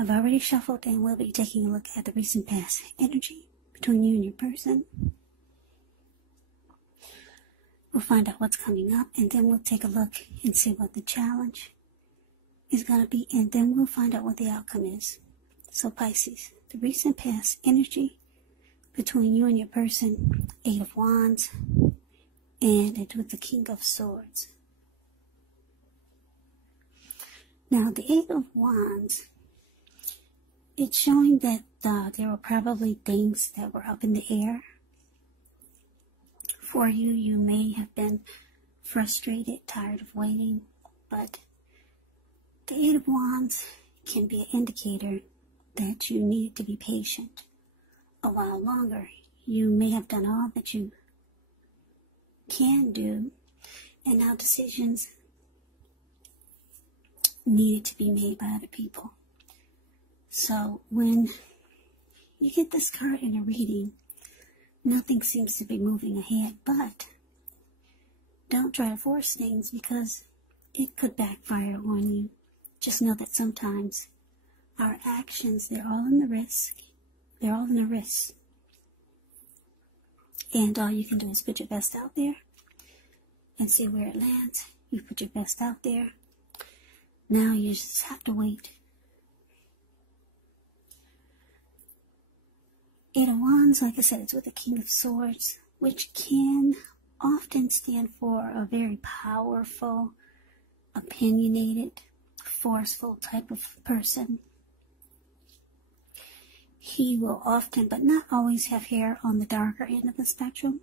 I've already shuffled and we'll be taking a look at the recent past energy between you and your person. We'll find out what's coming up, and then we'll take a look and see what the challenge is going to be, and then we'll find out what the outcome is. So Pisces, the recent past energy between you and your person, 8 of Wands, and it's with the King of Swords. Now, the 8 of Wands, it's showing that there were probably things that were up in the air. For you, you may have been frustrated, tired of waiting, but the 8 of Wands can be an indicator that you need to be patient a while longer. You may have done all that you can do, and now decisions needed to be made by other people. So when you get this card in a reading, nothing seems to be moving ahead, but don't try to force things because it could backfire on you. Just know that sometimes our actions, they're all in the risk. They're all in the risk. And all you can do is put your best out there and see where it lands. You put your best out there. Now you just have to wait. 8 of Wands, like I said, it's with the King of Swords, which can often stand for a very powerful, opinionated, forceful type of person. He will often, but not always, have hair on the darker end of the spectrum.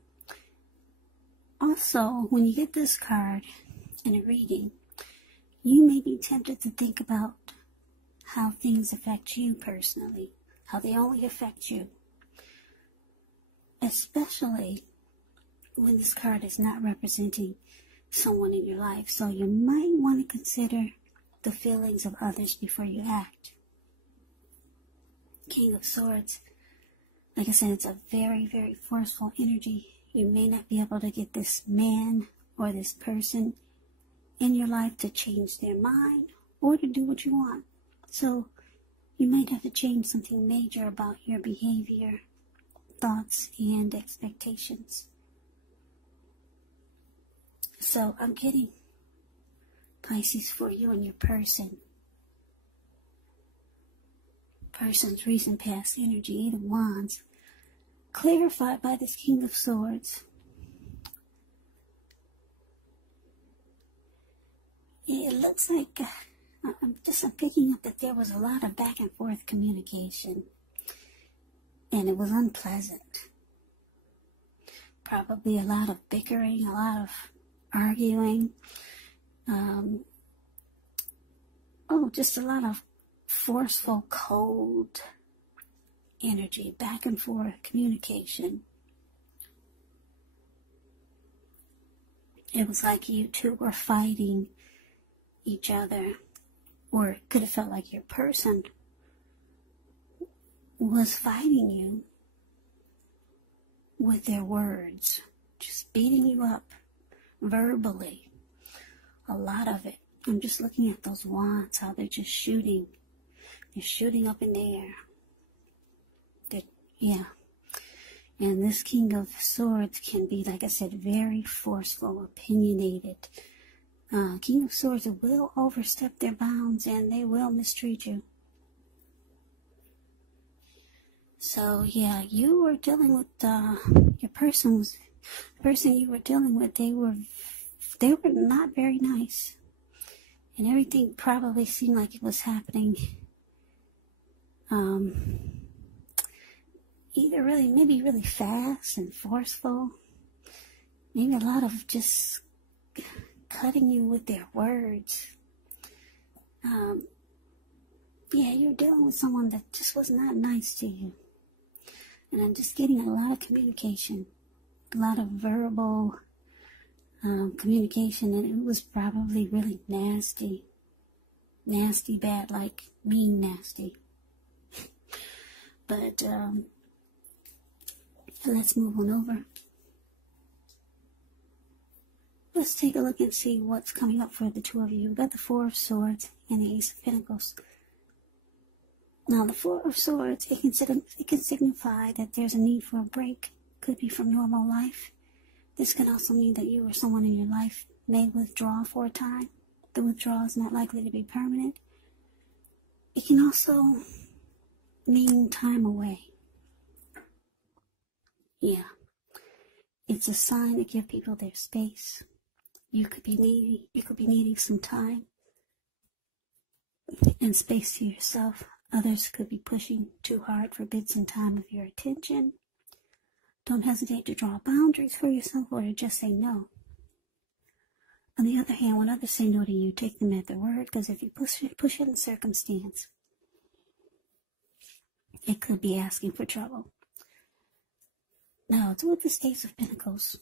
Also, when you get this card in a reading, you may be tempted to think about how things affect you personally, how they only affect you. Especially when this card is not representing someone in your life. So you might want to consider the feelings of others before you act. King of Swords, like I said, it's a very, very forceful energy. You may not be able to get this man or this person in your life to change their mind or to do what you want. So you might have to change something major about your behavior, thoughts, and expectations. So I'm getting, Pisces, for you and your person. Person's recent past energy, 8 of Wands, clarified by this King of Swords. It looks like, I'm picking up that there was a lot of back and forth communication. And it was unpleasant. Probably a lot of bickering, a lot of arguing. Just a lot of forceful, cold energy, back and forth communication. It was like you two were fighting each other, or it could have felt like your person was fighting you with their words, just beating you up verbally. A lot of it. I'm just looking at those wands, how they're just shooting. They're shooting up in the air. Yeah. And this King of Swords can be, like I said, very forceful, opinionated. King of Swords will overstep their bounds and they will mistreat you. So yeah, you were dealing with the person you were dealing with. They were not very nice, and everything probably seemed like it was happening. Either maybe really fast and forceful. Maybe a lot of just cutting you with their words. Yeah, you're dealing with someone that just was not nice to you. And I'm just getting a lot of communication, a lot of verbal communication, and it was probably really nasty. Nasty, bad, like mean nasty. But let's move on over. Let's take a look and see what's coming up for the two of you. We've got the 4 of Swords and the Ace of Pentacles. Now, the Four of Swords, it can signify that there's a need for a break. Could be from normal life. This can also mean that you or someone in your life may withdraw for a time. The withdrawal is not likely to be permanent. It can also mean time away. Yeah. It's a sign to give people their space. You could be needing some time and space to yourself. Others could be pushing too hard for bits and time of your attention. Don't hesitate to draw boundaries for yourself or to just say no. On the other hand, when others say no to you, take them at their word, because if you push it in circumstance, it could be asking for trouble. Now, it's with this Ace of Pentacles.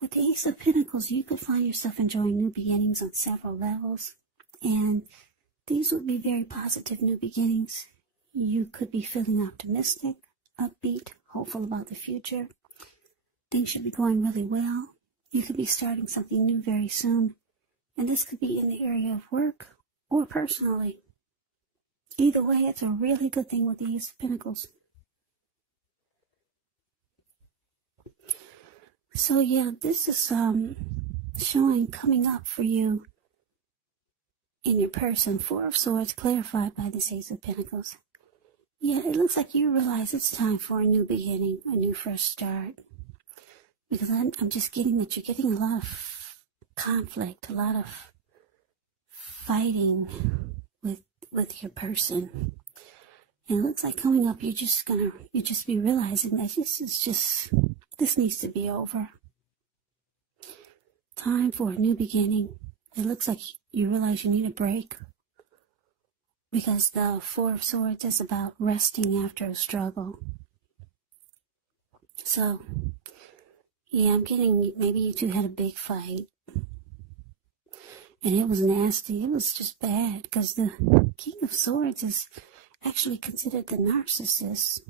With the Ace of Pentacles, you could find yourself enjoying new beginnings on several levels, and these would be very positive new beginnings. You could be feeling optimistic, upbeat, hopeful about the future. Things should be going really well. You could be starting something new very soon, and this could be in the area of work or personally. Either way, it's a really good thing with the Ace of Pentacles. So yeah, this is showing coming up for you in your person. Four of Swords clarified by this Ace of Pentacles. Yeah, it looks like you realize it's time for a new beginning, a new fresh start. Because I'm just getting that you're getting a lot of conflict, a lot of fighting with your person. And it looks like coming up, you just be realizing that this needs to be over. Time for a new beginning. It looks like you realize you need a break. Because the Four of Swords is about resting after a struggle. So, yeah, I'm getting, maybe you two had a big fight. And it was nasty. It was just bad. Because the King of Swords is actually considered the narcissist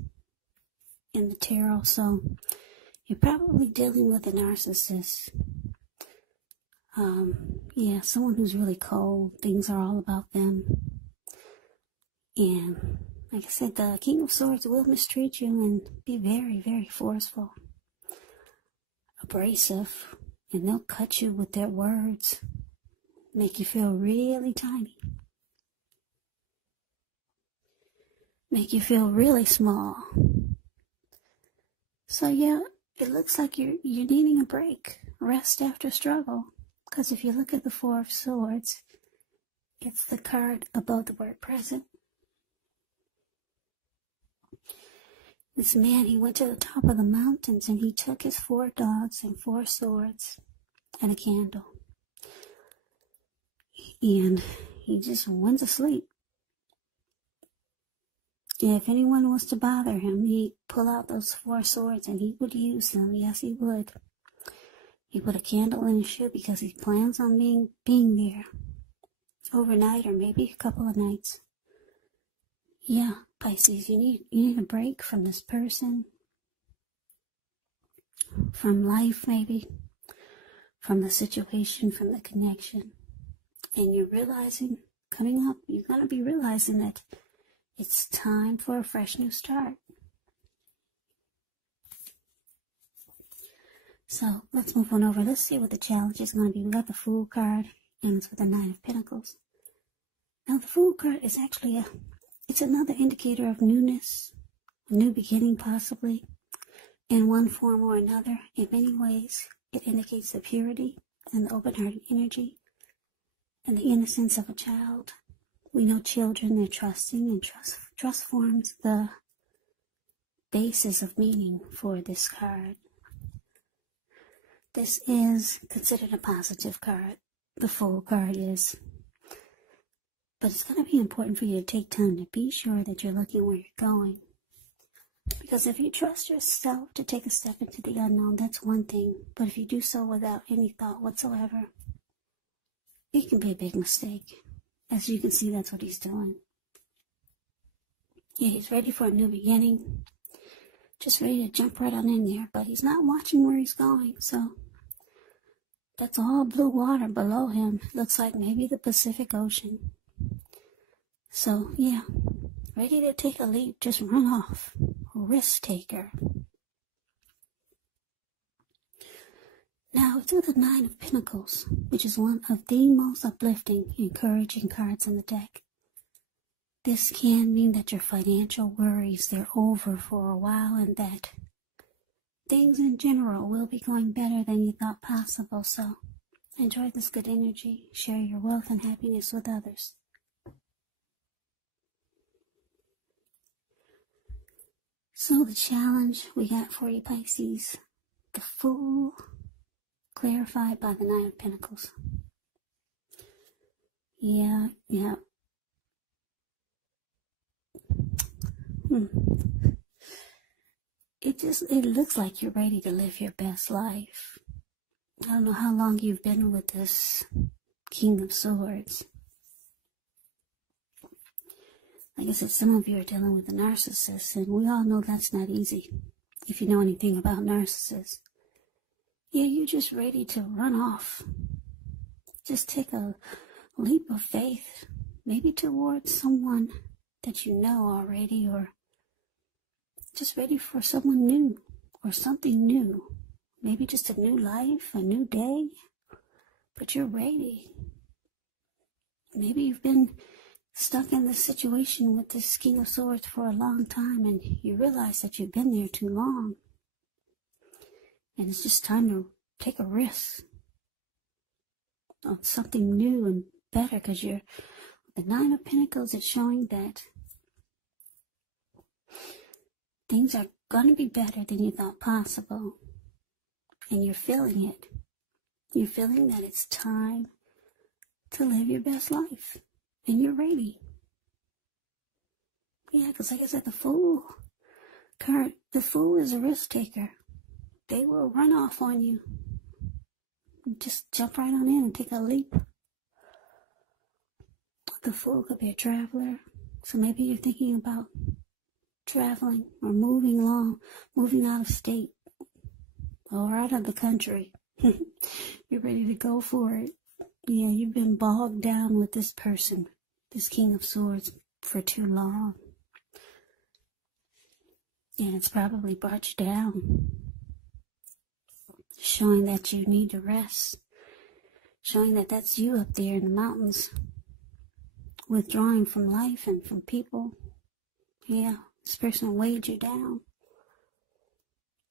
in the tarot. So, you're probably dealing with a narcissist. Yeah, someone who's really cold. Things are all about them. And, like I said, the King of Swords will mistreat you and be very, very forceful. Abrasive. And they'll cut you with their words. Make you feel really tiny. Make you feel really small. So yeah, it looks like you're needing a break. Rest after struggle. Because if you look at the Four of Swords, it's the card above the word present. This man, he went to the top of the mountains and he took his 4 dogs and 4 swords and a candle. And he just went to sleep. If anyone was to bother him, he'd pull out those 4 swords and he would use them. Yes, he would. He put a candle in his shoe because he plans on being there overnight or maybe a couple of nights. Yeah, Pisces, you need a break from this person, from life maybe, from the situation, from the connection. And you're realizing, coming up, you're going to be realizing that it's time for a fresh new start. So, let's move on over. Let's see what the challenge is going to be. We got the Fool card, and it's with the 9 of Pentacles. Now, the Fool card is actually it's another indicator of newness, a new beginning possibly, in one form or another. In many ways, it indicates the purity and the open-hearted energy and the innocence of a child. We know children, they're trusting, and trust forms the basis of meaning for this card. This is considered a positive card. The Fool card is. But it's going to be important for you to take time to be sure that you're looking where you're going. Because if you trust yourself to take a step into the unknown, that's one thing. But if you do so without any thought whatsoever, it can be a big mistake. As you can see, that's what he's doing. Yeah, he's ready for a new beginning. Just ready to jump right on in there. But he's not watching where he's going. So that's all blue water below him. Looks like maybe the Pacific Ocean. So, yeah, ready to take a leap, just run off. Risk taker. Now, it's with the Nine of Pentacles, which is one of the most uplifting, encouraging cards in the deck. This can mean that your financial worries, they're over for a while, and that things in general will be going better than you thought possible. So, enjoy this good energy. Share your wealth and happiness with others. So, the challenge we got for you, Pisces, the Fool, clarified by the Nine of Pentacles. Yeah. It looks like you're ready to live your best life. I don't know how long you've been with this King of Swords. Like I said, some of you are dealing with a narcissist, and we all know that's not easy. If you know anything about narcissists. Yeah, you're just ready to run off. Just take a leap of faith, maybe towards someone that you know already, or just ready for someone new or something new. Maybe just a new life, a new day, but you're ready. Maybe you've been stuck in this situation with this King of Swords for a long time, and you realize that you've been there too long. And it's just time to take a risk on something new and better, because the Nine of Pentacles is showing that things are going to be better than you thought possible. And you're feeling it. You're feeling that it's time to live your best life. And you're ready. Yeah, because like I said, the Fool card, the Fool is a risk taker. They will run off on you. Just jump right on in and take a leap. The Fool could be a traveler. So maybe you're thinking about traveling or moving out of state or out of the country. You're ready to go for it. Yeah, you've been bogged down with this person, this King of Swords, for too long. And it's probably brought you down. Showing that you need to rest. Showing that that's you up there in the mountains. Withdrawing from life and from people. Yeah, this person weighed you down.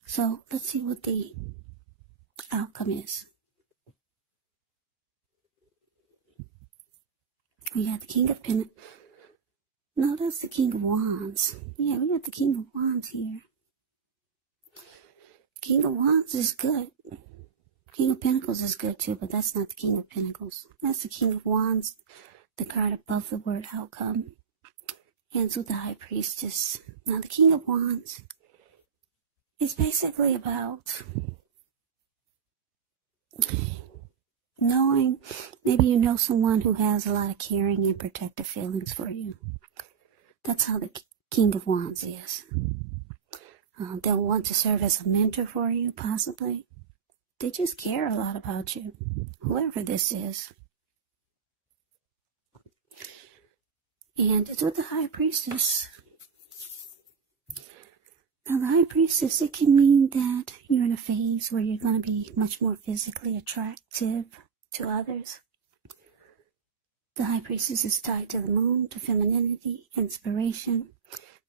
So, let's see what the outcome is. We got the King of Pentacles. No, that's the King of Wands. Yeah, we got the King of Wands here. King of Wands is good. King of Pentacles is good too, but that's not the King of Pentacles. That's the King of Wands, the card above the word outcome. Ends with the High Priestess. Now, the King of Wands is basically about knowing, maybe you know someone who has a lot of caring and protective feelings for you. That's how the King of Wands is. They'll want to serve as a mentor for you, possibly. They just care a lot about you, whoever this is. And it's with the High Priestess. Now, the High Priestess, it can mean that you're in a phase where you're going to be much more physically attractive to others. The High Priestess is tied to the moon, to femininity, inspiration.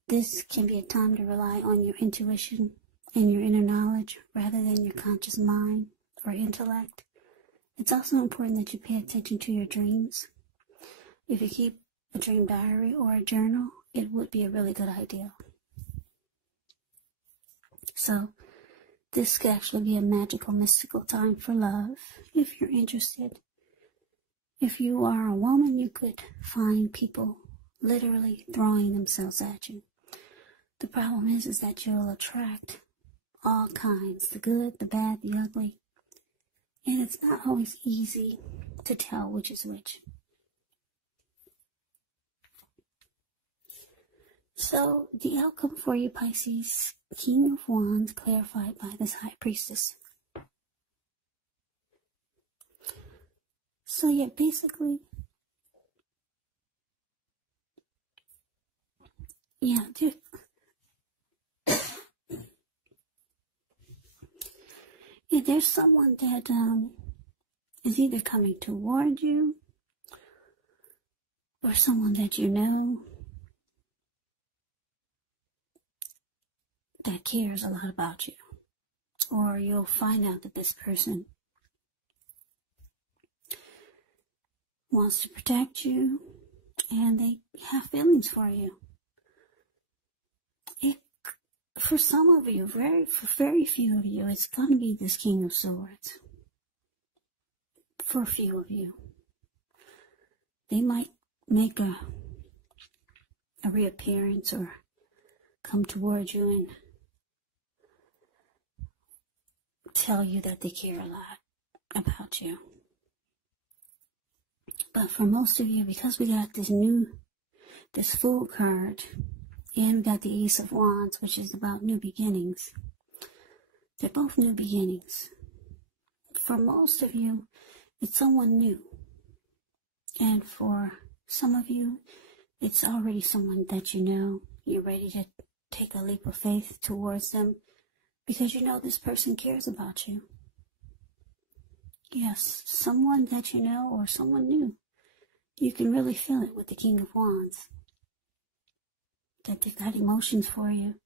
This can be a time to rely on your intuition and your inner knowledge rather than your conscious mind or intellect. It's also important that you pay attention to your dreams. If you keep a dream diary or a journal, it would be a really good idea. So, this could actually be a magical, mystical time for love, if you're interested. If you are a woman, you could find people literally throwing themselves at you. The problem is that you'll attract all kinds, the good, the bad, the ugly. And it's not always easy to tell which is which. So, the outcome for you, Pisces, King of Wands, clarified by this High Priestess. So, yeah, basically, yeah, there's someone that is either coming toward you or someone that you know that cares a lot about you. Or you'll find out that this person wants to protect you and they have feelings for you. For some of you, for very few of you, it's going to be this King of Swords. For a few of you, they might make a reappearance or come towards you and tell you that they care a lot about you. But for most of you, because we got this Fool card, and we got the Ace of Wands, which is about new beginnings. They're both new beginnings. For most of you, it's someone new. And for some of you, it's already someone that you know. You're ready to take a leap of faith towards them because you know this person cares about you. Yes, someone that you know or someone new. You can really feel it with the King of Wands. That they've got emotions for you.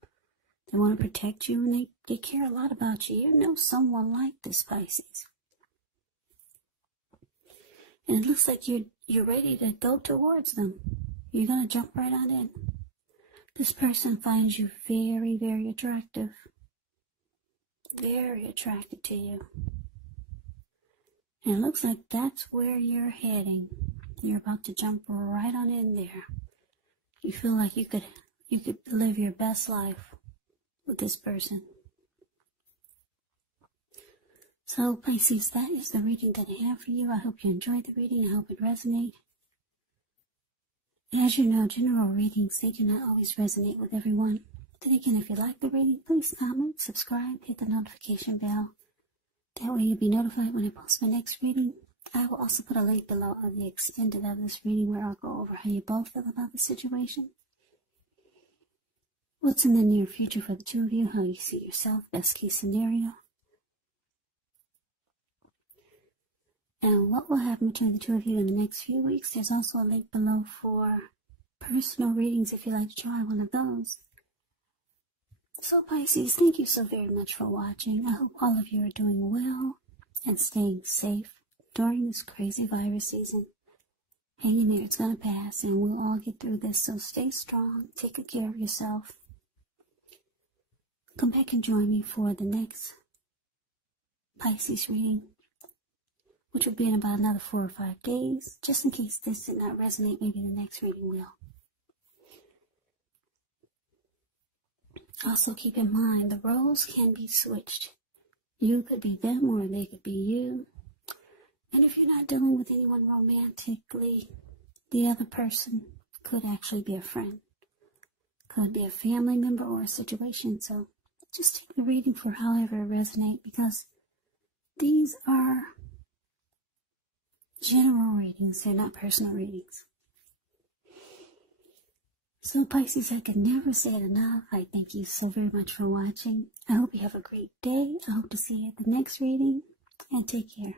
They want to protect you and they care a lot about you. You know someone like this, Pisces. And it looks like you're ready to go towards them. You're going to jump right on in. This person finds you very, very attractive. Very attracted to you. And it looks like that's where you're heading. You're about to jump right on in there. You feel like you could live your best life with this person. So, Pisces, that is the reading that I have for you. I hope you enjoyed the reading. I hope it resonated. As you know, general readings, they do not always resonate with everyone. Then again, if you like the reading, please comment, subscribe, hit the notification bell. That way you'll be notified when I post my next reading. I will also put a link below of the extended of this reading where I'll go over how you both feel about the situation. What's in the near future for the two of you, how you see yourself, best case scenario. And what will happen between the two of you in the next few weeks. There's also a link below for personal readings if you'd like to try one of those. So Pisces, thank you so very much for watching. I hope all of you are doing well and staying safe during this crazy virus season. Hang in there, it's going to pass and we'll all get through this. So stay strong, take good care of yourself. Come back and join me for the next Pisces reading, which will be in about another 4 or 5 days. Just in case this did not resonate, maybe the next reading will. Also keep in mind, the roles can be switched. You could be them or they could be you. And if you're not dealing with anyone romantically, the other person could actually be a friend. Could be a family member or a situation. So just take the reading for however it resonates, because these are general readings. They're not personal readings. So Pisces, I could never say it enough. I thank you so very much for watching. I hope you have a great day. I hope to see you at the next reading. And take care.